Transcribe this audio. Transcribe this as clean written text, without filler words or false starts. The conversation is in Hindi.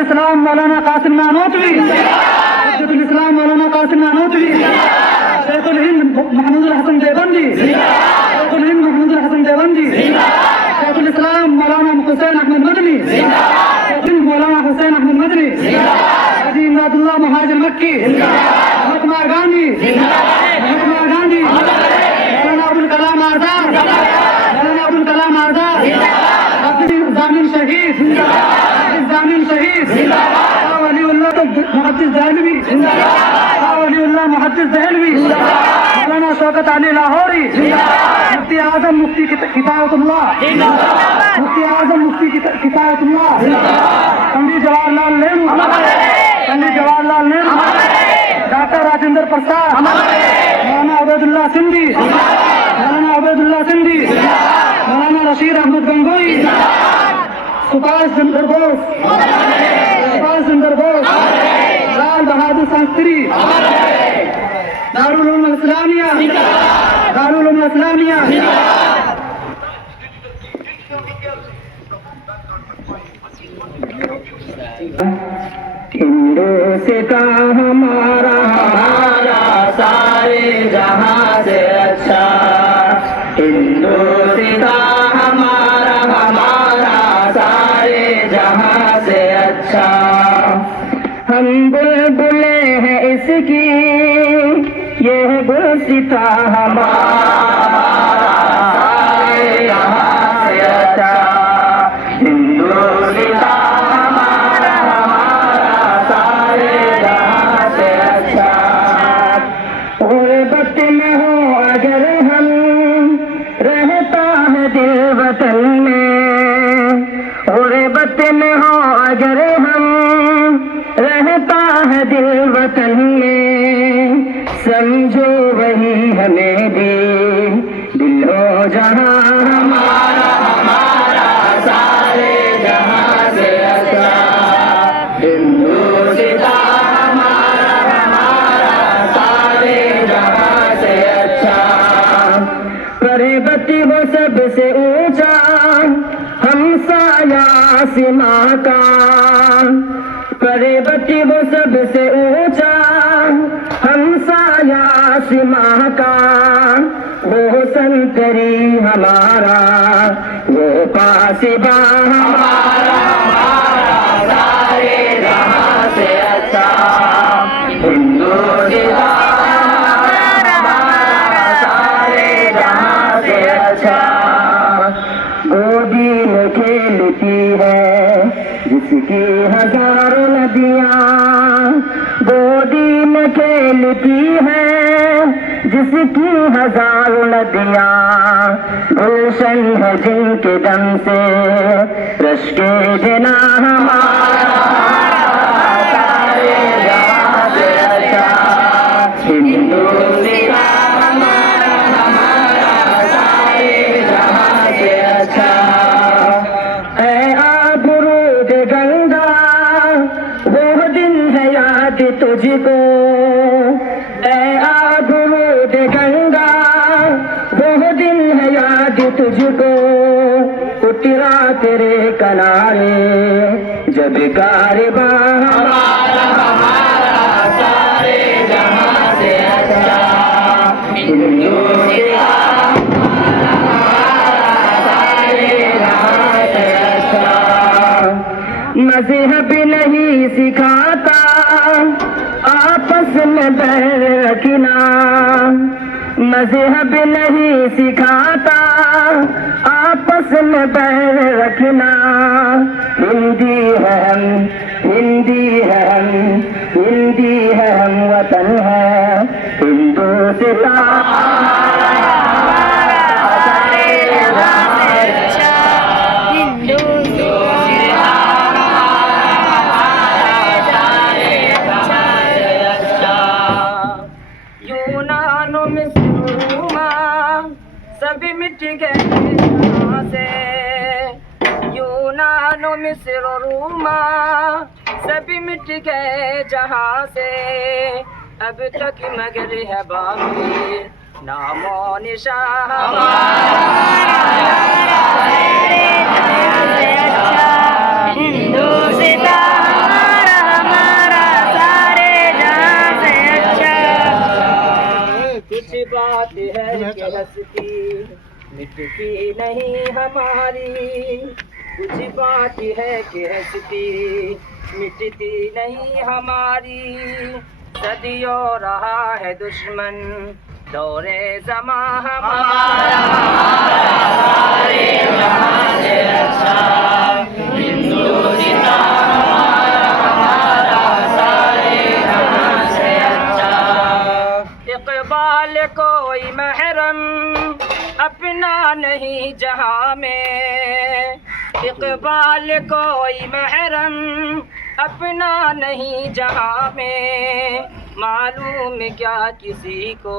इस्लाम मौलाना कासिम नानोतवी, इस्लाम मौलाना कासिम नानोतवी, शेखुल हिंद महमूदुल हसन देवबंदी, शेखुल हिंद महमूदुल हसन देवबंदी, शेखुल इस्लाम मौलाना हुसैन अहमद मदनी, शेखुल मौलाना हुसैन अहमद मदनी, हाजी इमदादुल्लाह महाजिर मक्की, महात्मा गांधी, महात्मा गांधी, मौलाना अबुल कलाम आजाद, मौलाना अबुल कलाम आजाद, हाफिज जामिन शहीद, हाफिज जामिन शहीद, वलीउल्लाह मुहद्दिस दहलवी, वलीउल्लाह मुहद्दिस दहलवी, मौलाना शौकत अली लाहौरी, मुफ्ती आजम मुफ्ती किफायतुल्लाह, मुफ्ती आजम मुफ्ती किफायतुल्लाह, पंडित जवाहरलाल नेहरू, पंडित जवाहरलाल नेहरू, डॉक्टर राजेंद्र प्रसाद, मौलाना उबैदुल्लाह सिंधी, मौलाना उबैदुल्लाह सिंधी, मौलाना रशीद अहमद गंगोई, सुभाष चंद्र बोस, सुभाष चंद्र बोस, लाल बहादुर शास्त्री, दारुल उलूम इस्लामिया, दारुल उलूम इस्लामिया, हिंदुस्तां हमारा हमारा सारे जहां से अच्छा, हिंदुस्तां हमारा हमारा सारे जहां से अच्छा, हम बुलबुले हैं इसकी ये गुलसिता हमारा सारे जहां से अच्छा, हिंदुस्तां में हो अगर हम रहता है दिल वतन में, समझो वही हमें भी दिल हो जहां हमारा हमारा सारे जहां से अच्छा, हिंदुस्तां हमारा हमारा सारे जहां से अच्छा, पर्वत वो सबसे ऊंचा हमसाया आसमां का, पर्वत वो सबसे ऊंचा हमसाया आसमां का, वो संतरी हमारा वो पासिबा हमारा हमारा सारे जहां से अच्छा, हिंदुस्तां हमारा सारे जहां से अच्छा, गोदी में खेलती है जिसकी हजारों नदियाँ, गोदी में खेलती है जिसकी हजारों नदियाँ, गुलशन है जिनके दम से रश के जना हमारा सारे जहां से अच्छा, हिंदुस्तां हमारा हमारा सारे जहां से अच्छा, ऐ आबरूद गंगा वो दिन है याद तुझको, ऐ आबरूद गंगा वो दिन है याद तुझको, उतरा तेरे किनारे जब कारवां हमारा हमारा सारे जहां से अच्छा, हिंदुस्तां मज़हब नहीं सिखाता आपस में बैर रखना, मज़हब नहीं सिखाता आपस में बैर रखना, हिंदी है हम हिंदी है हम हिंदी है हम वतन है हिंदुस्तां सभी मिट गए जहां से, यूनान मिस्र रूमा सभी मिट गए जहां से, अब तक मगर है बाकी नामो निशान हमारा मिटती नहीं हमारी, कुछ बात है कि हंसती मिटती नहीं हमारी। सदियों रहा है दुश्मन दौरे ज़मां हमारा, सारे जहां से अच्छा हिंदुस्तान हमारा, सारे जहां से अच्छा। इक़बाल कोई महरम अपना नहीं जहां में, इक़बाल कोई महरम अपना नहीं जहां में। मालूम क्या किसी को